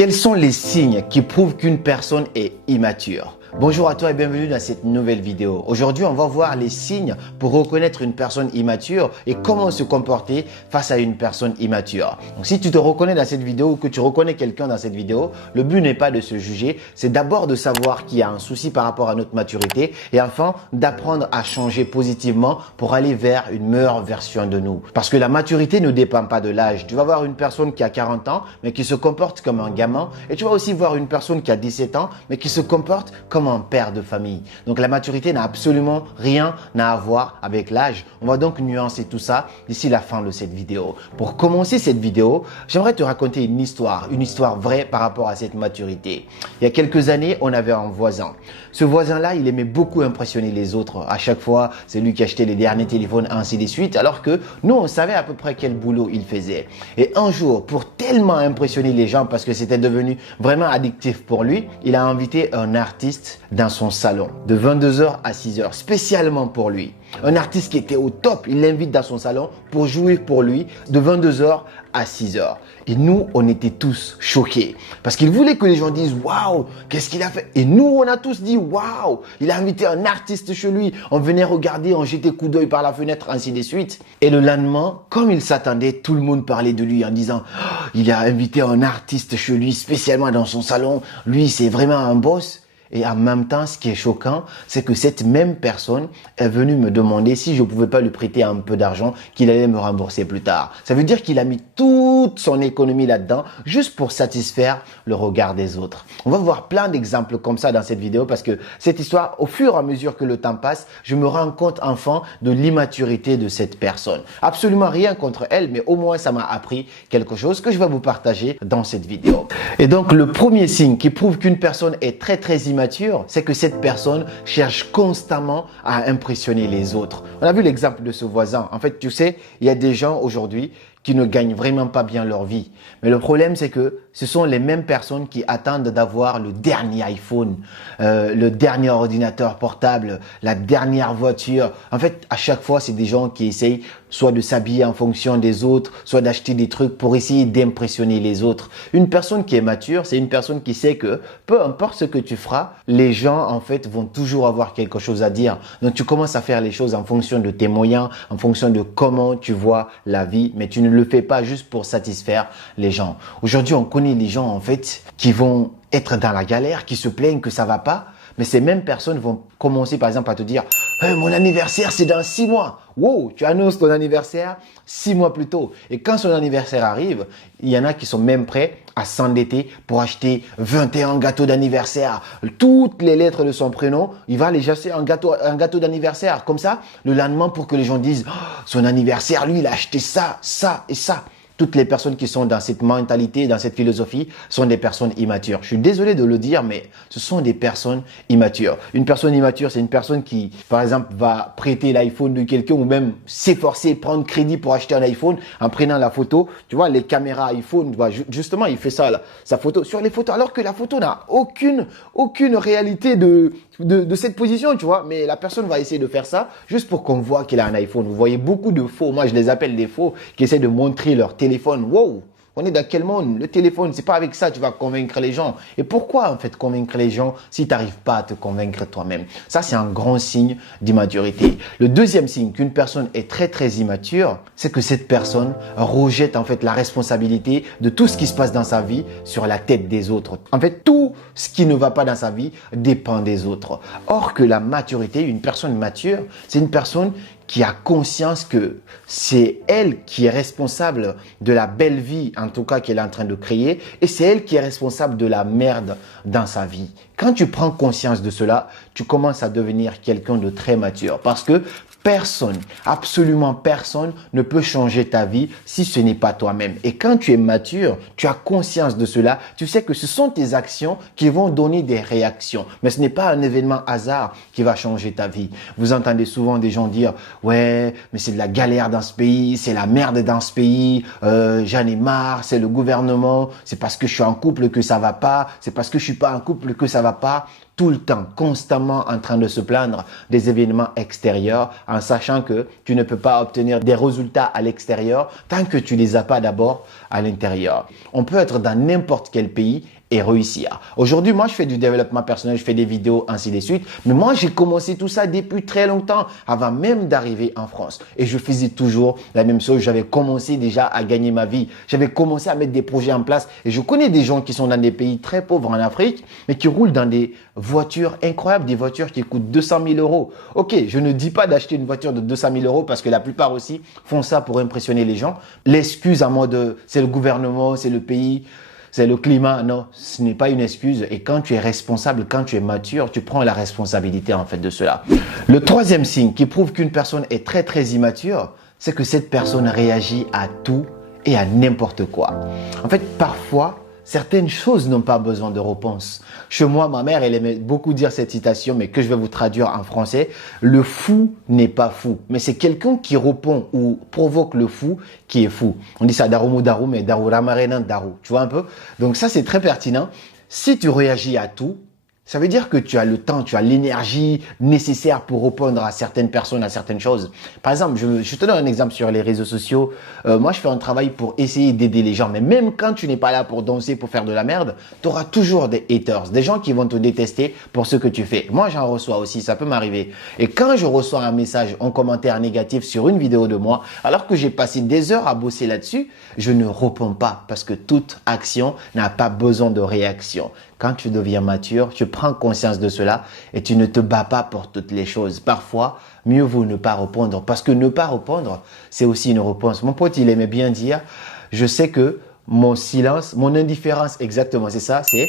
Quels sont les signes qui prouvent qu'une personne est immature? Bonjour à toi et bienvenue dans cette nouvelle vidéo. Aujourd'hui, on va voir les signes pour reconnaître une personne immature et comment se comporter face à une personne immature. Donc, si tu te reconnais dans cette vidéo ou que tu reconnais quelqu'un dans cette vidéo, le but n'est pas de se juger, c'est d'abord de savoir qu'il y a un souci par rapport à notre maturité et enfin d'apprendre à changer positivement pour aller vers une meilleure version de nous. Parce que la maturité ne dépend pas de l'âge. Tu vas voir une personne qui a 40 ans mais qui se comporte comme un gamin et tu vas aussi voir une personne qui a 17 ans mais qui se comporte comme un père de famille. Donc la maturité n'a absolument rien à voir avec l'âge. On va donc nuancer tout ça d'ici la fin de cette vidéo. Pour commencer cette vidéo, j'aimerais te raconter une histoire vraie par rapport à cette maturité. Il y a quelques années, on avait un voisin. Ce voisin-là, il aimait beaucoup impressionner les autres. À chaque fois, c'est lui qui achetait les derniers téléphones, ainsi de suite, alors que nous, on savait à peu près quel boulot il faisait. Et un jour, pour tellement impressionner les gens, parce que c'était devenu vraiment addictif pour lui, il a invité un artiste dans son salon de 22h à 6h, spécialement pour lui. Un artiste qui était au top, il l'invite dans son salon pour jouer pour lui de 22h à 6h. Et nous, on était tous choqués parce qu'il voulait que les gens disent « Waouh, qu'est-ce qu'il a fait ?» Et nous, on a tous dit « Waouh, il a invité un artiste chez lui. » On venait regarder, on jetait coup d'œil par la fenêtre, ainsi de suite. Et le lendemain, comme il s'attendait, tout le monde parlait de lui en disant oh, « Il a invité un artiste chez lui, spécialement dans son salon. Lui, c'est vraiment un boss. » Et en même temps, ce qui est choquant, c'est que cette même personne est venue me demander si je ne pouvais pas lui prêter un peu d'argent qu'il allait me rembourser plus tard. Ça veut dire qu'il a mis toute son économie là-dedans juste pour satisfaire le regard des autres. On va voir plein d'exemples comme ça dans cette vidéo parce que cette histoire, au fur et à mesure que le temps passe, je me rends compte enfin de l'immaturité de cette personne. Absolument rien contre elle, mais au moins ça m'a appris quelque chose que je vais vous partager dans cette vidéo. Et donc, le premier signe qui prouve qu'une personne est très immature, c'est que cette personne cherche constamment à impressionner les autres. On a vu l'exemple de ce voisin. En fait, tu sais, il y a des gens aujourd'hui qui ne gagnent vraiment pas bien leur vie. Mais le problème, c'est que ce sont les mêmes personnes qui attendent d'avoir le dernier iPhone, le dernier ordinateur portable, la dernière voiture. En fait, à chaque fois, c'est des gens qui essayent soit de s'habiller en fonction des autres, soit d'acheter des trucs pour essayer d'impressionner les autres. Une personne qui est mature, c'est une personne qui sait que peu importe ce que tu feras, les gens, en fait, vont toujours avoir quelque chose à dire. Donc, tu commences à faire les choses en fonction de tes moyens, en fonction de comment tu vois la vie, mais tu ne le fais pas juste pour satisfaire les gens. Aujourd'hui, on connaît les gens, en fait, qui vont être dans la galère, qui se plaignent que ça va pas, mais ces mêmes personnes vont commencer, par exemple, à te dire hey, « Mon anniversaire, c'est dans 6 mois. » Wow, tu annonces ton anniversaire 6 mois plus tôt. Et quand son anniversaire arrive, il y en a qui sont même prêts à s'endetter pour acheter 21 gâteaux d'anniversaire. Toutes les lettres de son prénom, il va les acheter un gâteau d'anniversaire. Comme ça, le lendemain, pour que les gens disent oh, « Son anniversaire, lui, il a acheté ça, ça et ça. » Toutes les personnes qui sont dans cette mentalité, dans cette philosophie, sont des personnes immatures. Je suis désolé de le dire, mais ce sont des personnes immatures. Une personne immature, c'est une personne qui, par exemple, va prêter l'iPhone de quelqu'un ou même s'efforcer, prendre crédit pour acheter un iPhone en prenant la photo. Tu vois, les caméras iPhone, justement, il fait ça, là, sa photo sur les photos, alors que la photo n'a aucune réalité de cette position, tu vois. Mais la personne va essayer de faire ça juste pour qu'on voit qu'il a un iPhone. Vous voyez beaucoup de faux, moi je les appelle des faux, qui essaient de montrer leur téléphone. Wow, on est dans quel monde? Le téléphone, c'est pas avec ça que tu vas convaincre les gens. Et pourquoi en fait convaincre les gens si tu n'arrives pas à te convaincre toi-même? Ça, c'est un grand signe d'immaturité. Le deuxième signe qu'une personne est très immature, c'est que cette personne rejette en fait la responsabilité de tout ce qui se passe dans sa vie sur la tête des autres. En fait, tout ce qui ne va pas dans sa vie dépend des autres. Or que la maturité, une personne mature, c'est une personne qui a conscience que c'est elle qui est responsable de la belle vie, en tout cas qu'elle est en train de créer, et c'est elle qui est responsable de la merde dans sa vie. Quand tu prends conscience de cela, tu commences à devenir quelqu'un de très mature parce que personne, absolument personne ne peut changer ta vie si ce n'est pas toi-même. Et quand tu es mature, tu as conscience de cela, tu sais que ce sont tes actions qui vont donner des réactions. Mais ce n'est pas un événement hasard qui va changer ta vie. Vous entendez souvent des gens dire « Ouais, mais c'est de la galère dans ce pays, c'est la merde dans ce pays, j'en ai marre, c'est le gouvernement, c'est parce que je suis en couple que ça va pas, c'est parce que je suis pas en couple que ça va pas. » tout le temps, constamment en train de se plaindre des événements extérieurs en sachant que tu ne peux pas obtenir des résultats à l'extérieur tant que tu les as pas d'abord à l'intérieur. On peut être dans n'importe quel pays et réussir. Aujourd'hui, moi, je fais du développement personnel, je fais des vidéos, ainsi de suite. Mais moi, j'ai commencé tout ça depuis très longtemps, avant même d'arriver en France. Et je faisais toujours la même chose. J'avais commencé déjà à gagner ma vie. J'avais commencé à mettre des projets en place. Et je connais des gens qui sont dans des pays très pauvres en Afrique, mais qui roulent dans des voitures incroyables, des voitures qui coûtent 200 000 euros. Ok, je ne dis pas d'acheter une voiture de 200 000 euros parce que la plupart aussi font ça pour impressionner les gens. L'excuse en mode c'est le gouvernement, c'est le pays, c'est le climat. Non, ce n'est pas une excuse. Et quand tu es responsable, quand tu es mature, tu prends la responsabilité en fait de cela. Le troisième signe qui prouve qu'une personne est très immature, c'est que cette personne réagit à tout et à n'importe quoi. En fait, parfois, certaines choses n'ont pas besoin de réponse. Chez moi, ma mère, elle aimait beaucoup dire cette citation, mais que je vais vous traduire en français. Le fou n'est pas fou, mais c'est quelqu'un qui répond ou provoque le fou qui est fou. On dit ça darumu daru, mais daru ramarenan daru. Tu vois un peu? Donc ça, c'est très pertinent. Si tu réagis à tout, ça veut dire que tu as le temps, tu as l'énergie nécessaire pour répondre à certaines personnes, à certaines choses. Par exemple, je te donne un exemple sur les réseaux sociaux. Moi, je fais un travail pour essayer d'aider les gens. Mais même quand tu n'es pas là pour danser, pour faire de la merde, tu auras toujours des haters, des gens qui vont te détester pour ce que tu fais. Moi, j'en reçois aussi, ça peut m'arriver. Et quand je reçois un message, un commentaire négatif sur une vidéo de moi, alors que j'ai passé des heures à bosser là-dessus, je ne réponds pas parce que toute action n'a pas besoin de réaction. Quand tu deviens mature, tu prends conscience de cela et tu ne te bats pas pour toutes les choses. Parfois, mieux vaut ne pas répondre parce que ne pas répondre, c'est aussi une réponse. Mon pote, il aimait bien dire, je sais que mon silence, mon indifférence, exactement, c'est ça, c'est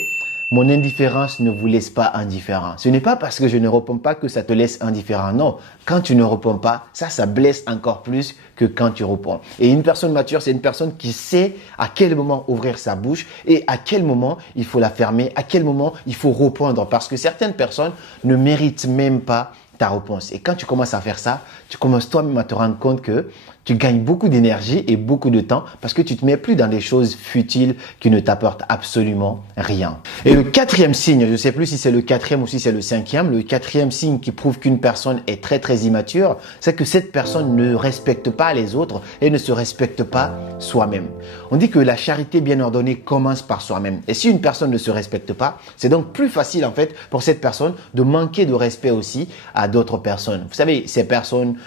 mon indifférence ne vous laisse pas indifférent. Ce n'est pas parce que je ne réponds pas que ça te laisse indifférent. Non, quand tu ne réponds pas, ça blesse encore plus que quand tu réponds. Et une personne mature, c'est une personne qui sait à quel moment ouvrir sa bouche et à quel moment il faut la fermer, à quel moment il faut répondre. Parce que certaines personnes ne méritent même pas ta réponse. Et quand tu commences à faire ça, tu commences toi-même à te rendre compte que tu gagnes beaucoup d'énergie et beaucoup de temps parce que tu te mets plus dans des choses futiles qui ne t'apportent absolument rien. Et le quatrième signe, je ne sais plus si c'est le quatrième ou si c'est le cinquième, le quatrième signe qui prouve qu'une personne est très immature, c'est que cette personne ne respecte pas les autres et ne se respecte pas soi-même. On dit que la charité bien ordonnée commence par soi-même. Et si une personne ne se respecte pas, c'est donc plus facile en fait pour cette personne de manquer de respect aussi à d'autres personnes. Vous savez, ces personnes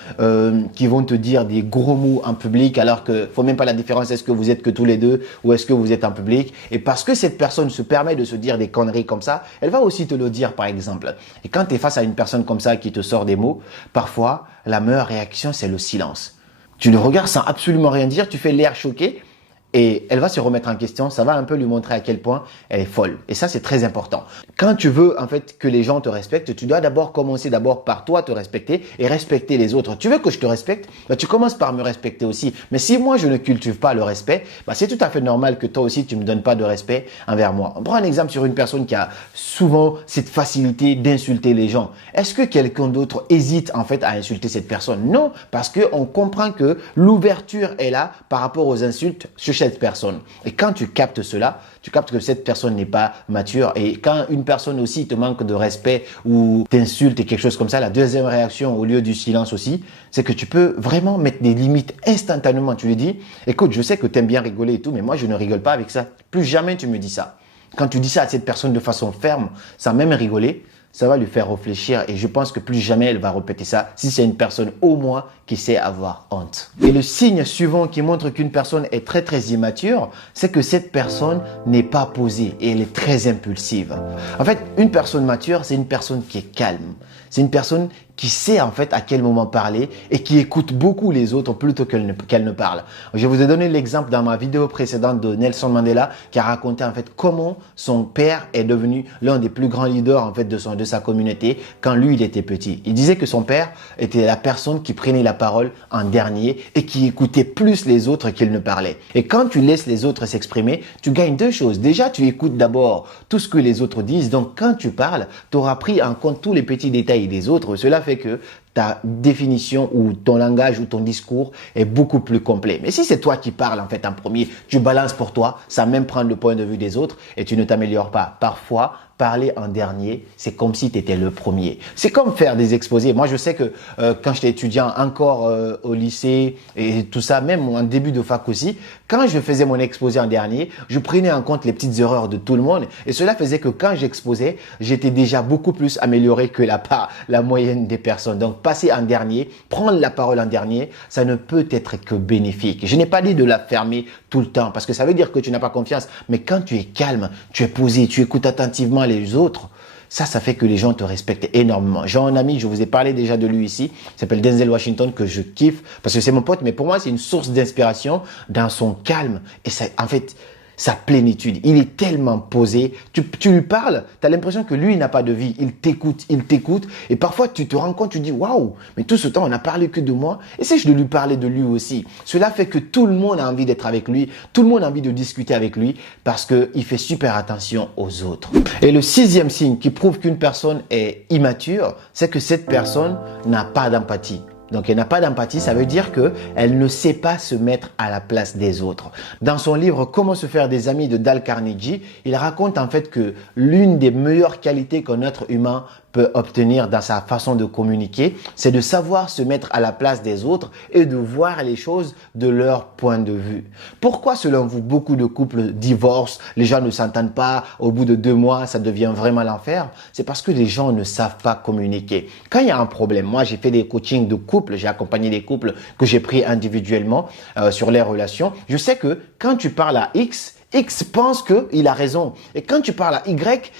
qui vont te dire des gros mots en public alors que faut même pas la différence, est-ce que vous êtes que tous les deux ou est-ce que vous êtes en public, et parce que cette personne se permet de se dire des conneries comme ça, elle va aussi te le dire par exemple. Et quand tu es face à une personne comme ça qui te sort des mots, parfois la meilleure réaction c'est le silence. Tu le regardes sans absolument rien dire, tu fais l'air choqué et elle va se remettre en question, ça va un peu lui montrer à quel point elle est folle. Et ça, c'est très important. Quand tu veux en fait que les gens te respectent, tu dois d'abord commencer par toi te respecter et respecter les autres. Tu veux que je te respecte? Bah, tu commences par me respecter aussi. Mais si moi, je ne cultive pas le respect, bah, c'est tout à fait normal que toi aussi, tu me donnes pas de respect envers moi. On prend un exemple sur une personne qui a souvent cette facilité d'insulter les gens. Est-ce que quelqu'un d'autre hésite en fait à insulter cette personne? Non, parce qu'on comprend que l'ouverture est là par rapport aux insultes chez cette personne. Et quand tu captes cela, tu captes que cette personne n'est pas mature. Et quand une personne aussi te manque de respect ou t'insulte et quelque chose comme ça, la deuxième réaction au lieu du silence aussi, c'est que tu peux vraiment mettre des limites instantanément. Tu lui dis, écoute, je sais que tu aimes bien rigoler et tout, mais moi je ne rigole pas avec ça. Plus jamais tu me dis ça. Quand tu dis ça à cette personne de façon ferme, sans même rigoler, ça va lui faire réfléchir et je pense que plus jamais elle va répéter ça si c'est une personne au moins qui sait avoir honte. Et le signe suivant qui montre qu'une personne est très immature, c'est que cette personne n'est pas posée et elle est très impulsive. En fait, une personne mature, c'est une personne qui est calme. C'est une personne qui sait en fait à quel moment parler et qui écoute beaucoup les autres plutôt qu'elle ne parle. Je vous ai donné l'exemple dans ma vidéo précédente de Nelson Mandela qui a raconté en fait comment son père est devenu l'un des plus grands leaders en fait de sa communauté quand lui il était petit. Il disait que son père était la personne qui prenait la parole en dernier et qui écoutait plus les autres qu'il ne parlait. Et quand tu laisses les autres s'exprimer, tu gagnes deux choses. Déjà, tu écoutes d'abord tout ce que les autres disent. Donc quand tu parles, tu auras pris en compte tous les petits détails des autres. Cela fait que ta définition ou ton langage ou ton discours est beaucoup plus complet. Mais si c'est toi qui parles en fait en premier, tu balances pour toi sans même prendre le point de vue des autres et tu ne t'améliores pas. Parfois, parler en dernier, c'est comme si tu étais le premier. C'est comme faire des exposés. Moi, je sais que quand j'étais étudiant encore au lycée et tout ça, même en début de fac aussi, quand je faisais mon exposé en dernier, je prenais en compte les petites erreurs de tout le monde et cela faisait que quand j'exposais, j'étais déjà beaucoup plus amélioré que la moyenne des personnes. Donc, passer en dernier, prendre la parole en dernier, ça ne peut être que bénéfique. Je n'ai pas dit de la fermer tout le temps parce que ça veut dire que tu n'as pas confiance. Mais quand tu es calme, tu es posé, tu écoutes attentivement les autres, ça fait que les gens te respectent énormément. J'ai un ami, je vous ai parlé déjà de lui ici, il s'appelle Denzel Washington, que je kiffe parce que c'est mon pote, mais pour moi, c'est une source d'inspiration dans son calme. Et ça, en fait, sa plénitude. Il est tellement posé. Tu lui parles, tu as l'impression que lui, il n'a pas de vie. Il t'écoute. Et parfois, tu te rends compte, tu dis, waouh, mais tout ce temps, on n'a parlé que de moi. Essaye de lui parler de lui aussi. Cela fait que tout le monde a envie d'être avec lui. Tout le monde a envie de discuter avec lui parce qu'il fait super attention aux autres. Et le 6e signe qui prouve qu'une personne est immature, c'est que cette personne n'a pas d'empathie. Donc, elle n'a pas d'empathie, ça veut dire qu'elle ne sait pas se mettre à la place des autres. Dans son livre « Comment se faire des amis » de Dale Carnegie, il raconte en fait que l'une des meilleures qualités qu'un être humain peut obtenir dans sa façon de communiquer, c'est de savoir se mettre à la place des autres et de voir les choses de leur point de vue. Pourquoi, selon vous, beaucoup de couples divorcent, les gens ne s'entendent pas, au bout de 2 mois, ça devient vraiment l'enfer? C'est parce que les gens ne savent pas communiquer. Quand il y a un problème, moi j'ai fait des coachings de couple, j'ai accompagné des couples que j'ai pris individuellement sur les relations. Je sais que quand tu parles à X pense qu'il a raison. Et quand tu parles à Y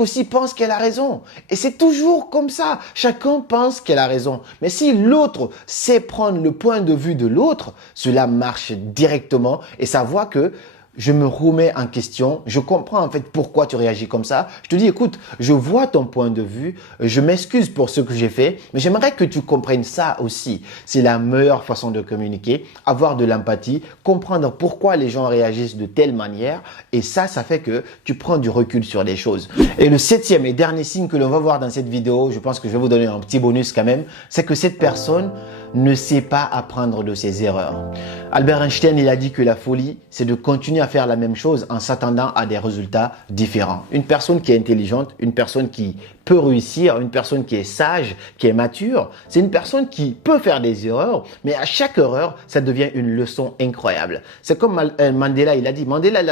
aussi pense qu'elle a raison. Et c'est toujours comme ça. Chacun pense qu'elle a raison. Mais si l'autre sait prendre le point de vue de l'autre, cela marche directement et ça voit que je me remets en question, je comprends en fait pourquoi tu réagis comme ça. Je te dis, écoute, je vois ton point de vue, je m'excuse pour ce que j'ai fait, mais j'aimerais que tu comprennes ça aussi. C'est la meilleure façon de communiquer, avoir de l'empathie, comprendre pourquoi les gens réagissent de telle manière et ça fait que tu prends du recul sur les choses. Et le 7e et dernier signe que l'on va voir dans cette vidéo, je pense que je vais vous donner un petit bonus quand même, c'est que cette personne ne sait pas apprendre de ses erreurs. Albert Einstein, il a dit que la folie, c'est de continuer à faire la même chose en s'attendant à des résultats différents. Une personne qui est intelligente, une personne qui peut réussir, une personne qui est sage, qui est mature, c'est une personne qui peut faire des erreurs, mais à chaque erreur, ça devient une leçon incroyable. C'est comme Mandela, il a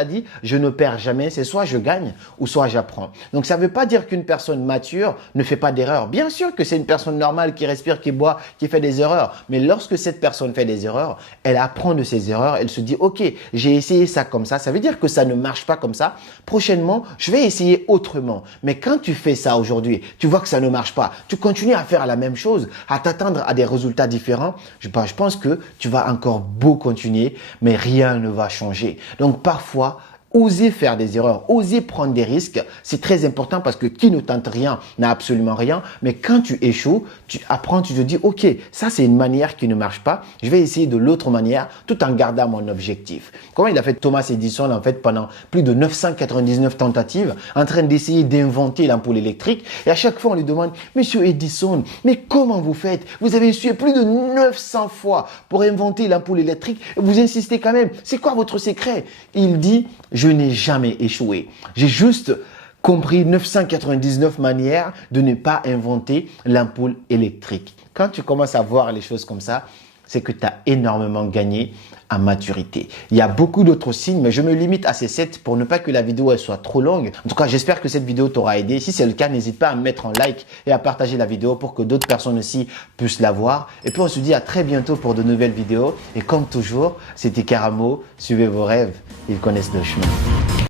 dit, je ne perds jamais, c'est soit je gagne ou soit j'apprends. Donc ça ne veut pas dire qu'une personne mature ne fait pas d'erreurs. Bien sûr que c'est une personne normale qui respire, qui boit, qui fait des erreurs, mais lorsque cette personne fait des erreurs, elle apprend de ses erreurs, elle se dit, ok, j'ai essayé ça comme ça veut dire que ça ne marche pas comme ça. Prochainement, je vais essayer autrement. Mais quand tu fais ça aujourd'hui, tu vois que ça ne marche pas, tu continues à faire la même chose, à t'attendre à des résultats différents, je pense que tu vas encore beau continuer, mais rien ne va changer. Donc parfois, oser faire des erreurs, oser prendre des risques, c'est très important parce que qui ne tente rien n'a absolument rien. Mais quand tu échoues, tu apprends, tu te dis, ok, ça c'est une manière qui ne marche pas. Je vais essayer de l'autre manière tout en gardant mon objectif. Comment il a fait Thomas Edison en fait pendant plus de 999 tentatives en train d'essayer d'inventer l'ampoule électrique. Et à chaque fois on lui demande, Monsieur Edison, mais comment vous faites? Vous avez essayé plus de 900 fois pour inventer l'ampoule électrique et vous insistez quand même. C'est quoi votre secret? Il dit, je n'ai jamais échoué. J'ai juste compris 999 manières de ne pas inventer l'ampoule électrique. Quand tu commences à voir les choses comme ça, c'est que tu as énormément gagné en maturité. Il y a beaucoup d'autres signes, mais je me limite à ces 7 pour ne pas que la vidéo elle soit trop longue. En tout cas, j'espère que cette vidéo t'aura aidé. Si c'est le cas, n'hésite pas à mettre un like et à partager la vidéo pour que d'autres personnes aussi puissent la voir. Et puis, on se dit à très bientôt pour de nouvelles vidéos. Et comme toujours, c'était Karamo. Suivez vos rêves, ils connaissent le chemin.